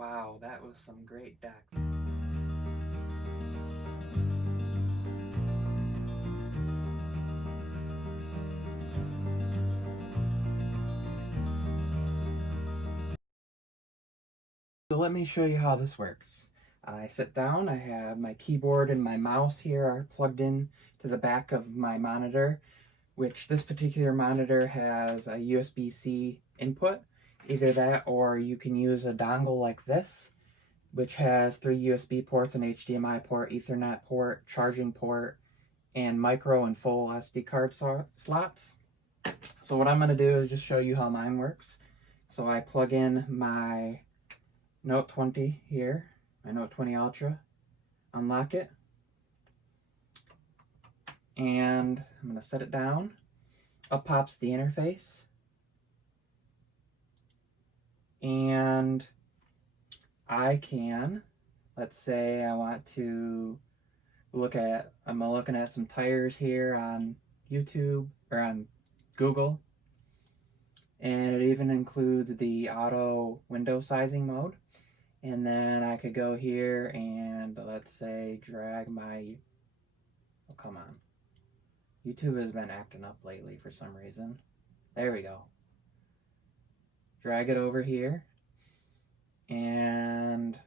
Wow, that was some great decks. So let me show you how this works. I sit down, I have my keyboard and my mouse here are plugged in to the back of my monitor, which this particular monitor has a USB-C input. Either that or you can use a dongle like this, which has 3 USB ports, an HDMI port, Ethernet port, charging port, and micro and full SD card slots. So what I'm going to do is just show you how mine works. So I plug in my Note 20 here, my Note 20 Ultra, unlock it, and I'm going to set it down. Up pops the interface, and I can, let's say I want to I'm looking at some tires here on YouTube or on Google, and it even includes the auto window sizing mode. And then I could go here and let's say drag my, oh come on, YouTube has been acting up lately for some reason. There we go. Drag it over here and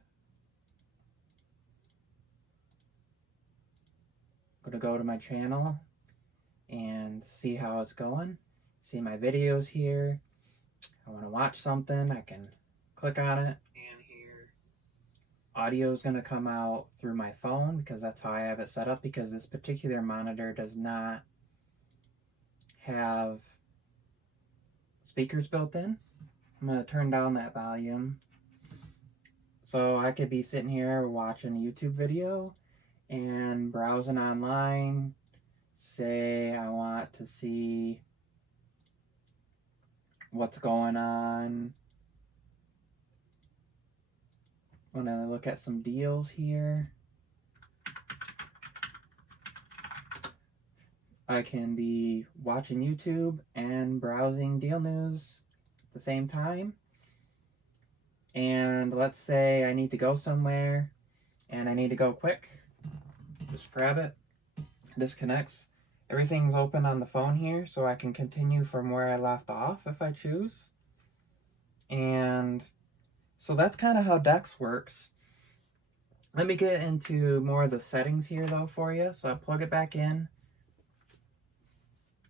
I'm gonna go to my channel and see how it's going. See my videos here. I want to watch something, I can click on it, and here audio is going to come out through my phone because that's how I have it set up, because this particular monitor does not have speakers built in. I'm going to turn down that volume. So I could be sitting here watching a YouTube video and browsing online. Say I want to see what's going on. When I look at some deals here, I can be watching YouTube and browsing deal news at the same time. And let's say I need to go somewhere and I need to go quick. Just grab it, disconnects. Everything's open on the phone here, so I can continue from where I left off if I choose. And so that's kind of how Dex works. Let me get into more of the settings here though for you. So I plug it back in.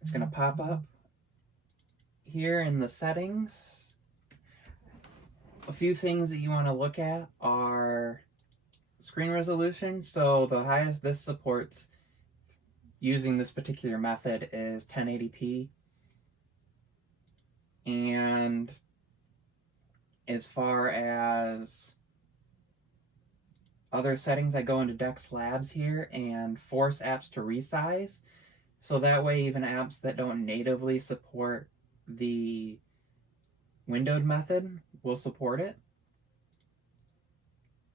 It's going to pop up here in the settings. A few things that you want to look at are screen resolution. So the highest this supports using this particular method is 1080p. And as far as other settings, I go into Dex Labs here and force apps to resize. So that way even apps that don't natively support the windowed method will support it.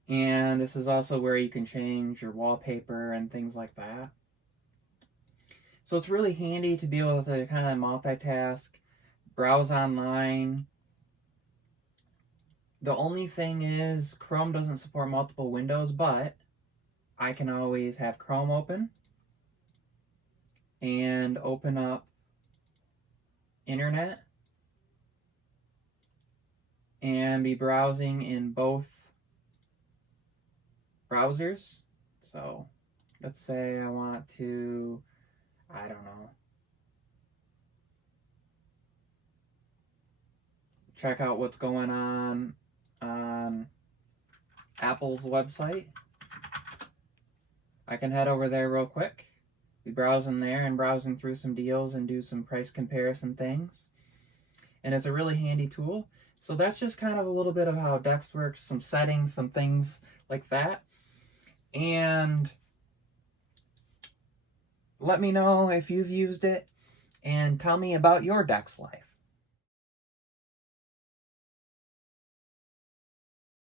And this is also where you can change your wallpaper and things like that. So it's really handy to be able to kind of multitask, browse online. The only thing is Chrome doesn't support multiple windows, but I can always have Chrome open and open up internet and be browsing in both browsers. So let's say I want to, I don't know, check out what's going on Apple's website. I can head over there real quick, be browsing there and browsing through some deals and do some price comparison things. And it's a really handy tool. So that's just kind of a little bit of how Dex works, some settings, some things like that. And let me know if you've used it and tell me about your Dex life.